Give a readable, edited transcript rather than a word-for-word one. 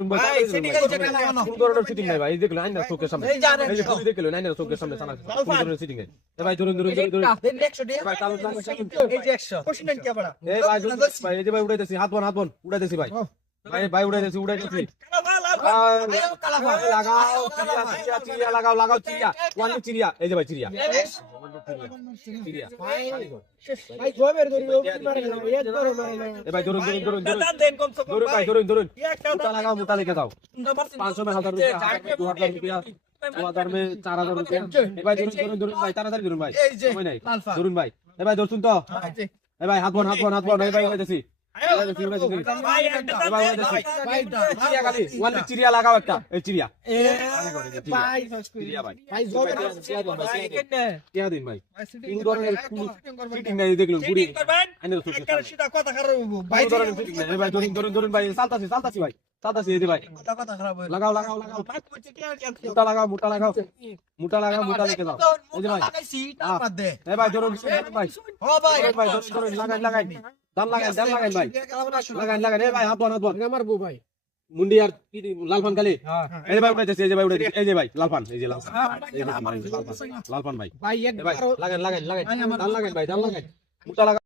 ভাই সিটিং এই জায়গা লাগানো কোন ধরনের সিটিং নাই ভাই এই দেখলেন আইনা চোখের সামনে এই যে পুরো দেখলেন আইনা চোখের সামনে চালা কোন ধরনের সিটিং নাই ভাই ধরুন ভাই চালু এই যে 100 কোশ্চেন কি বড় এই ভাই ভাই এই যে ভাই উড়াইতেছি হাত বন উড়াইতেছি ভাই ভাই উড়াইতেছি লাগাও চিড়িয়া লাগাও চিড়িয়া ওয়ান চিড়িয়া এই যে ভাই চিড়িয়া ভাই গোবের ধরি মারে না এই ভাই ধরুন ভাই মোটা লেগে যাও 500 में 1000 रुपया 2000 रुपया 2000 में 4000 रुपया ए भाई धरुन भाई ताড়াতাড়ি ধরুন ভাই সময় নাই ধরুন ভাই এ ভাই ধরছুন তো এ ভাই হাত বন এই ভাই হইতাছি চিড়িয়া লাগাও একটা এই চিড়িয়া দিন ভাই দেখলুন ধরুন ভাই চালতাছি ভাই ভাই লাগাও মোটা লাগাও লেগে যাও এই যে ভাই এই ভাই ধরুন ভাই ধরুন লাগাই দাম লাগাই ভাই লাগাই এই ভাই হাত বন মারবো ভাই মুন্ডি আর লালপান খালি এই যে ভাই উঠাইতেছে এই যে ভাই লালপান এই যে লালপান ভাই লাগাই দাম লাগাই মোটা লাগা